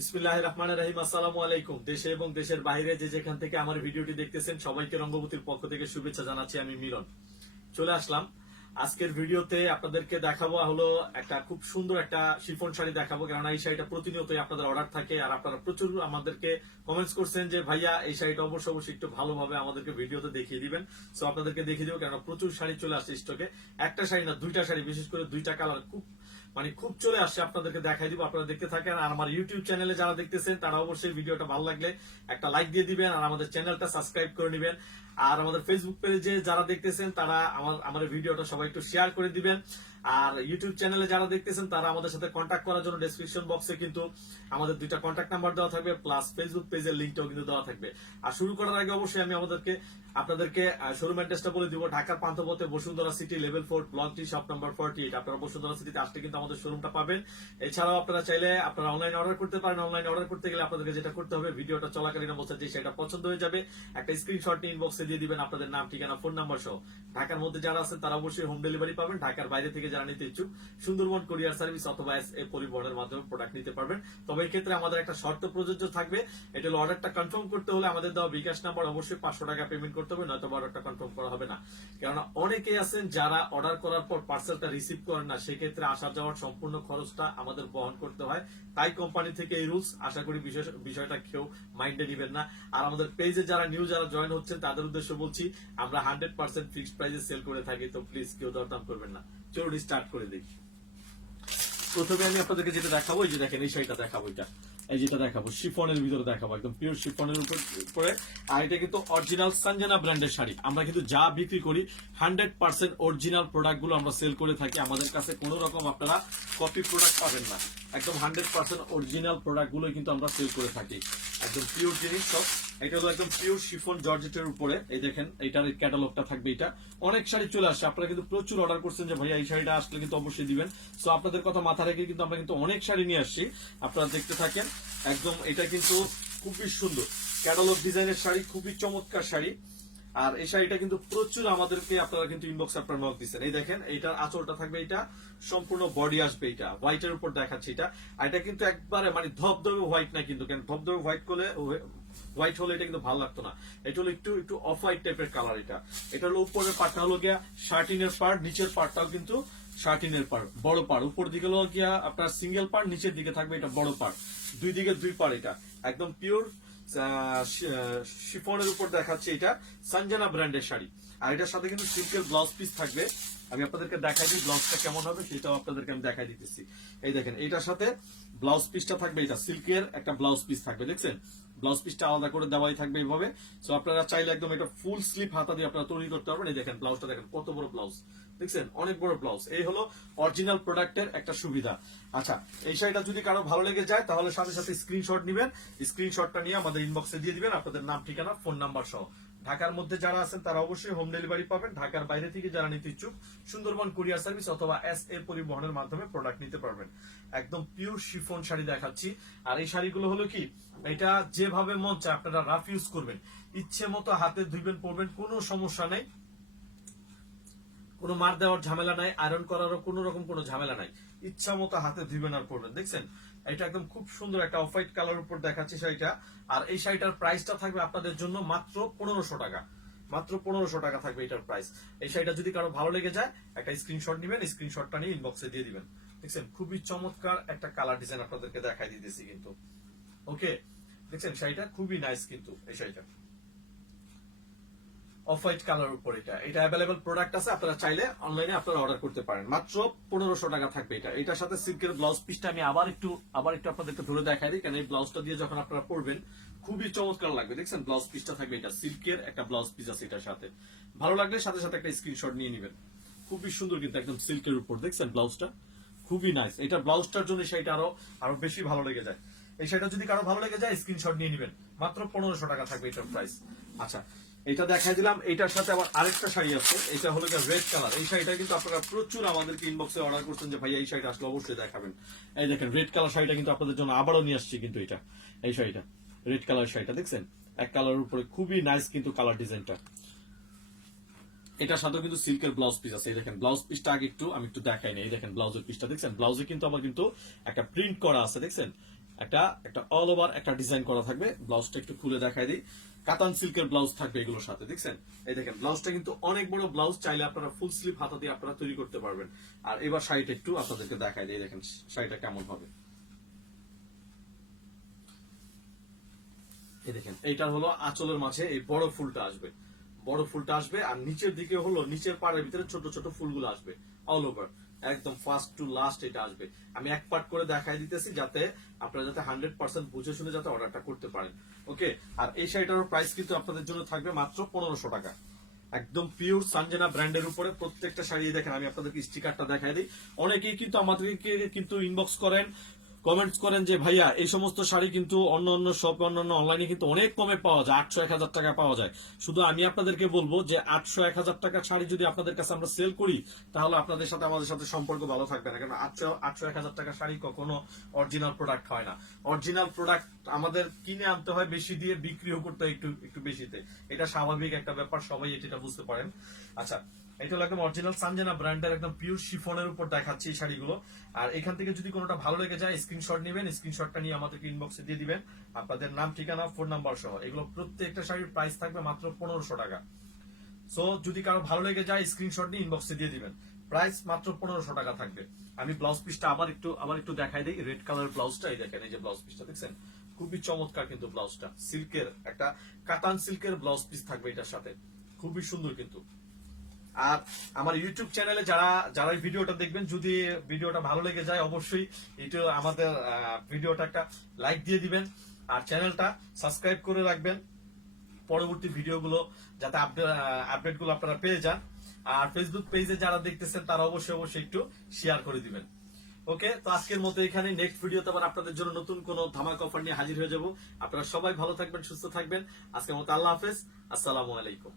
বিসমিল্লাহির রহমানির রহিম। আসসালামু আলাইকুম। দেশে এবং দেশের বাইরে যে যেখান থেকে আমার ভিডিওটি দেখতেছেন সবাইকে রঙ্গবতীর পক্ষ থেকে শুভেচ্ছা জানাচ্ছি। আমি মিলন চলে আসলাম আজকের ভিডিওতে। আপনাদেরকে দেখাবো হলো একটা খুব সুন্দর একটা শিফন শাড়ি দেখাবো, কেননা এই শাড়িটা প্রতিনিয়তই আপনাদের অর্ডার থাকে আর আপনারা প্রচুর আমাদেরকে কমেন্টস করছেন যে ভাইয়া এই শাড়িটা অবশ্যই একটু ভালোভাবে আমাদেরকে ভিডিওতে দেখিয়ে দিবেন। সো আপনাদেরকে দেখিয়ে দেবো, কেননা প্রচুর শাড়ি চলে আসছে স্টকে। একটা শাড়ি না, দুইটা শাড়ি, বিশেষ করে দুইটা কালার খুব চলে আসছে, আপনাদেরকে দেখাই দিব। আপনারা দেখতে থাকেন। আর আমার ইউটিউব চ্যানেলে যারা দেখতেছেন তারা অবশ্যই ভিডিওটা ভালো লাগলে একটা লাইক দিয়ে দিবেন আর আমাদের চ্যানেলটা সাবস্ক্রাইব করে নেবেন। আর আমাদের ফেসবুক পেজে যারা দেখতেছেন তারা আমার ভিডিওটা সবাই একটু শেয়ার করে দিবেন। আর ইউটিউব চ্যানেলে যারা দেখতেছেন তারা আমাদের সাথে কন্ট্যাক্ট করার জন্য ডেসক্রিপশন বক্সে কিন্তু আমাদের দুইটা কন্ট্যাক্ট নাম্বার দেওয়া থাকবে, প্লাস ফেসবুক পেজের লিঙ্কটাও কিন্তু দেওয়া থাকবে। আর শুরু করার আগে অবশ্যই আমি আপনাদেরকে শোরুম অ্যাড্রেসটা বলে দিব। ঢাকার পান্থপথে Bashundhara city level 4 block T shop number 48। আপনারা বসুন্ধরা সিটিতে আসলে কিন্তু আমাদের শোরুমটা পাবেন। এছাড়াও আপনারা চাইলে আপনারা অনলাইনে অর্ডার করতে পারেন। অনলাইনে অর্ডার করতে গেলে আপনাদেরকে যেটা করতে হবে, ভিডিওটা চলাকালীন অবস্থায় যে সেটা পছন্দ হয়ে যাবে একটা স্ক্রিনশট নিয়ে ইনবক্সে দিয়ে দিবেন আপনাদের নাম, ঠিকানা, ফোন নাম্বার সহ। ঢাকার মধ্যে যারা আছেন তারা অবশ্যই হোম ডেলিভারি পাবেন। ঢাকার বাইরে থেকে যারা নিতে ইচ্ছুক সুন্দরবন কুরিয়ার সার্ভিস অথবা এসএ পরিবহনের মাধ্যমে প্রোডাক্ট নিতে পারবেন। তবে এই ক্ষেত্রে আমাদের একটা শর্ত প্রযোজ্য থাকবে। এটা হলো অর্ডারটা কনফার্ম করতে হলে আমাদের দেওয়া বিকাশ নাম্বার অবশ্যই 500 টাকা পেমেন্ট করতে হবে, নয়তো অর্ডারটা কনফার্ম করা হবে না। কেননা অনেকেই আছেন যারা অর্ডার করার পর পার্সেলটা রিসিভ করেন না, সেক্ষেত্রে আসা যাওয়ার সম্পূর্ণ খরচটা আমাদের বহন করতে হয়। তাই কোম্পানি থেকে এই রুলস। আশা করি বিষয়টা কেউ মাইন্ডে নিবেন না। আর আমাদের পেজে যারা জয়েন হচ্ছেন তাদের উদ্দেশ্য বলছি, আমরা 100% ফিক্সড প্রাইসে সেল করে থাকি। তো প্লিজ কেউ দরদাম করবেন না। চলুন স্টার্ট করে দিই। প্রথমে আমি আপনাদেরকে যেটা দেখাবো, এই যে দেখেন এই শাড়িটা দেখাবো। যেটা দেখাবো শিফনের ভিতরে দেখাবো, একদম পিওর শিফনের উপরে। আর এটা কিন্তু অরিজিনাল সঞ্জনা ব্র্যান্ডের শাড়ি। আমরা কিন্তু যা বিক্রি করি 100% অরিজিনাল প্রোডাক্ট গুলো আমরা সেল করে থাকি। আমাদের কাছে কোনো রকম আপনারা কপি প্রোডাক্ট পাবেন না। একদম 100% অরিজিনাল প্রোডাক্ট গুলো কিন্তু আমরা সেল করে থাকি। একদম পিওর জিনিস সব। এটা হলো একদম পিওর শিফন জর্জেটের উপরে। এই দেখেন এইটার ক্যাটালগটা থাকবে। এটা অনেক শাড়ি চলে আসে, আপনারা কিন্তু প্রচুর অর্ডার করছেন যে ভাইয়া এই শাড়িটা আসলে কিন্তু অবশ্যই দিবেন। সো আপনাদের কথা মাথা রেখে কিন্তু আমরা কিন্তু অনেক শাড়ি নিয়ে আসছি, আপনারা দেখতে থাকেন। একদম এটা কিন্তু খুবই সুন্দর ক্যাটালগ ডিজাইনের শাড়ি, খুবই চমৎকার শাড়ি। আর এই শাড়িটা কিন্তু প্রচুর আমাদেরকে আপনারা কিন্তু ইনবক্স আপনারা নক দিচ্ছেন। এই দেখেন এইটার আঁচলটা থাকবে, এটা সম্পূর্ণ বডি আসবে, এটা হোয়াইটের উপর দেখাচ্ছে। এটা আর এটা কিন্তু একবারে ধবধবে হোয়াইট না, কিন্তু কেন ধবধবে হোয়াইট হলে এটা কিন্তু ভালো লাগতো না। এটা হলো একটু অফ হোয়াইট টাইপের কালার। এটা হলো উপরের পার্টটা হলো গিয়া শার্টিনের পার্ট, নিচের পার্টটাও কিন্তু শার্টিনের পার্ট, বড় পার্ট। উপর দিকে হলো গিয়া আপনার সিঙ্গেল পার্ট, নিচের দিকে থাকবে এটা বড় পার্ট। দুই দিকে দুই পার্ট। এটা একদম পিওর শিফনের উপর দেখাচ্ছে। এটা সঞ্জনা ব্র্যান্ডের শাড়ি। আর এটার সাথে কিন্তু সিল্কের ব্লাউজ পিস থাকবে। আমি আপনাদেরকে দেখাই দিই ব্লাউজটা কেমন হবে, সেটাও আপনাদেরকে আমি দেখাই দিতেছি। এই দেখেন এইটার সাথে ব্লাউজ পিসটা থাকবে, এটা সিল্কের একটা ব্লাউজ পিস থাকবে। দেখছেন ব্লাউজ পিসটা আলাদা করে দেওয়াই থাকবে এইভাবে। সো আপনারা চাইলে একদম এটা ফুল স্লিভ হাতা দিয়ে আপনারা তৈরি করতে পারবেন। এই দেখেন ব্লাউজটা দেখেন কত বড় ব্লাউজ, দেখছেন অনেক বড় ব্লাউজ। এই হলো অরিজিনাল প্রোডাক্টের একটা সুবিধা। আচ্ছা, এই শাড়িটা যদি কারো ভালো লেগে যায় তাহলে সাথে সাথে স্ক্রিনশট নিবেন। স্ক্রিনশটটা নিয়ে আমাদের ইনবক্সে দিয়ে দিবেন আপনাদের নাম, ঠিকানা, ফোন নাম্বার সহ। ঢাকার মধ্যে যারা আছেন তারা অবশ্যই হোম ডেলিভারি পাবেন। ঢাকার বাইরে থেকে যারা নিতে ইচ্ছুক সুন্দরবন কুরিয়ার সার্ভিস অথবা এসএ পরিবহনের মাধ্যমে প্রোডাক্ট নিতে পারবেন। একদম পিওর শিফন শাড়ি দেখাচ্ছি। আর এই শাড়িগুলো হলো কি, এটা যেভাবে মন চায় আপনারা রাফ ইউজ করবেন, ইচ্ছে মতো হাতে ধুইবেন পরবেন, কোনো সমস্যা নেই। কোনো মার দেওয়ার ঝামেলা নাই, আয়রন করারও কোনো রকম কোনো ঝামেলা নাই। ইচ্ছা মতো হাতে ধুইবেন আর পরবেন। দেখছেন এটা একদম খুব সুন্দর একটা অফ হোয়াইট কালার উপর দেখাচ্ছে শাড়িটা। আর এই শাড়িটার প্রাইসটা থাকবে আপনাদের জন্য মাত্র 1500 টাকা। মাত্র 1500 টাকা থাকবে এটার প্রাইস। এই শাড়িটা যদি কারো ভালো লেগে যায় একটা স্ক্রিনশট নিবেন, স্ক্রিনশটটা নিয়ে ইনবক্সে দিয়ে দিবেন। দেখছেন খুবই চমৎকার একটা কালার ডিজাইন আপনাদেরকে দেখাই দিতেছি কিন্তু। ওকে, দেখছেন শাড়িটা খুবই নাইস কিন্তু। এই শাড়িটা অফ হোয়াইট কালার উপর। এটা অ্যাভেলেবল প্রোডাক্ট আছে, আপনারা চাইলে অনলাইনে আপনারা অর্ডার করতে পারেন। মাত্র 1500 টাকা থাকবে এটা। এটার সাথে সিল্কের ব্লাউজ পিসটা আমি আবার একটু আপনাদেরকে ধরে দেখাই দিই, কারণ এই ব্লাউজটা দিয়ে যখন আপনারা পরবেন খুবই চমৎকার লাগবে। দেখছেন ব্লাউজ পিসটা থাকবে, এটা সিল্কের একটা ব্লাউজ পিস আছে এটার সাথে। ভালো লাগলে সাথে সাথে একটা স্ক্রিনশট নিয়ে নেবেন। খুবই সুন্দর কিন্তু একদম সিল্কের উপর। দেখছেন ব্লাউজটা খুবই নাইস। এটা ব্লাউজটার জন্য শাড়িটা আরো বেশি ভালো লেগে যায়। এই শাড়িটা যদি কারো ভালো লেগে যায় স্ক্রিনশট নিয়ে নেবেন। মাত্র 1500 টাকা থাকবে এটার প্রাইস। আচ্ছা, এটা দেখাই দিলাম। এটার সাথে আবার আরেকটা শাড়ি আছে, এটা হলো রেড কালার। এই শাড়িটা কিন্তু আপনারা প্রচুর আমাদেরকে ইনবক্সে অর্ডার করছেন যে ভাই এই শাড়িটা আসলে অবশ্যই দেখাবেন। এই দেখেন রেড কালার শাড়িটা কিন্তু আপনাদের জন্য আবারও নিয়ে আসছি কিন্তু। এই শাড়িটা রেড কালার শাড়িটা দেখছেন এক কালারের উপরে খুবই নাইস কিন্তু কালার ডিজাইনটা। এটার সাথে কিন্তু সিল্কের ব্লাউজ পিস আছে। এই দেখেন ব্লাউজ পিসটা আগে আমি একটু দেখাই নাই। এই দেখেন ব্লাউজের পিসটা দেখছেন, ব্লাউজে কিন্তু আবার কিন্তু একটা প্রিন্ট করা আছে। দেখছেন একটা একটা অল ওভার একটা ডিজাইন করা থাকবে। ব্লাউজটা একটু খুলে দেখাই দিই। কাতান সিল্কের ব্লাউজ থাকবে এগুলোর সাথে, দেখছেন? এই দেখেন ব্লাউজটা কিন্তু অনেক বড় ব্লাউজ, চাইলে আপনারা ফুল স্লিভ হাতা দিয়ে আপনারা তৈরি করতে পারবেন। আর এবার শাড়িটা একটু আপনাদেরকে দেখাই দিই, দেখেন শাড়িটা কেমন হবে। এই দেখেন এইটার হলো আঁচলের মাঝে এই বড় ফুলটা আসবে, বড় ফুলটা আসবে, আর নিচের দিকে হলো নিচের পাড়ের ভিতরে ছোট ছোট ফুলগুলো আসবে অল ওভার, একদম ফার্স্ট টু লাস্ট এটা আসবে। আমি এক পার্ট করে দেখাই দিতেছি যাতে আপনারা যাতে 100% বুঝে শুনে যাতে অর্ডারটা করতে পারেন। ওকে, আর এই শাড়িটার প্রাইস কিন্তু আপনাদের জন্য থাকবে মাত্র 1500 টাকা। একদম পিওর সানজানা ব্র্যান্ডের উপরে প্রত্যেকটা শাড়ি। দেখেন আমি আপনাদেরকে স্টিকারটা দেখাই দিই। অনেকেই কিন্তু আমাদেরকে কিন্তু ইনবক্স করেন, কমেন্টস করেন যে ভাইয়া এই সমস্ত শাড়ি কিন্তু অন্য অন্য শপে অন্যান্য অনলাইনে কিন্তু অনেক কমে পাওয়া যায়, 800-1000 টাকা পাওয়া যায়। শুধু আমি আপনাদেরকে বলবো যে 800-1000 টাকার শাড়ি যদি আপনাদের কাছে আমরা সেল করি, তাহলে আপনাদের সাথে আমাদের সাথে সম্পর্ক ভালো থাকবে না। কারণ 800-1000 টাকার শাড়ি কখনো অরিজিনাল প্রোডাক্ট হয় না। অরিজিনাল প্রোডাক্ট আমাদের কিনে আনতে হয় বেশি দিয়ে, বিক্রিও করতে হয় একটু একটু বেশিতে। এটা স্বাভাবিক একটা ব্যাপার, সবাই এটা বুঝতে পারেন। আচ্ছা, এটা হলো একদম অরিজিনাল সানজানা ব্র্যান্ডের একদম পিওর শিফনের উপর দেখাচ্ছি এই শাড়িগুলো। আর এখান থেকে যদি কোনোটা ভালো লেগে যায় স্ক্রিনশট নেবেন, স্ক্রিনশটটা নিয়ে আমাদেরকে ইনবক্সে দিয়ে দিবেন আপনাদের নাম, ঠিকানা, ফোন নাম্বার সহ। এগুলো প্রত্যেকটা শাড়ির প্রাইস থাকবে মাত্র 1500 টাকা। সো যদি কারো ভালো লেগে যায় স্ক্রিনশট নিয়ে ইনবক্সে দিয়ে দিবেন, প্রাইস মাত্র 1500 টাকা থাকবে। আমি ব্লাউজ পিসটা আবার একটু দেখাই দিই। রেড কালার ব্লাউজটা, এই দেখেন এই যে ব্লাউজ পিসটা দেখছেন, খুবই চমৎকার কিন্তু ব্লাউজটা। সিল্কের একটা কাতান সিল্কের ব্লাউজ পিস থাকবে এটার সাথে, খুবই সুন্দর কিন্তু। আর আমার ইউটিউব চ্যানেলে যারা যারা এই ভিডিওটা দেখবেন, যদি ভিডিওটা ভালো লেগে যায় অবশ্যই এটা আমাদের ভিডিওটা একটা লাইক দিয়ে দিবেন, আর চ্যানেলটা সাবস্ক্রাইব করে রাখবেন পরবর্তী ভিডিওগুলো যাতে আপডেটগুলো আপনারা পেয়ে যান। আর ফেসবুক পেজে যারা দেখতেছেন তারা অবশ্যই একটু শেয়ার করে দিবেন। ওকে, তো আজকের মতো এখানে, নেক্সট ভিডিওতে আবার আপনাদের জন্য নতুন কোনো ধামাকা অফার নিয়ে হাজির হয়ে যাব। আপনারা সবাই ভালো থাকবেন, সুস্থ থাকবেন। আজকের মতো আল্লাহ হাফেজ, আসসালামু আলাইকুম।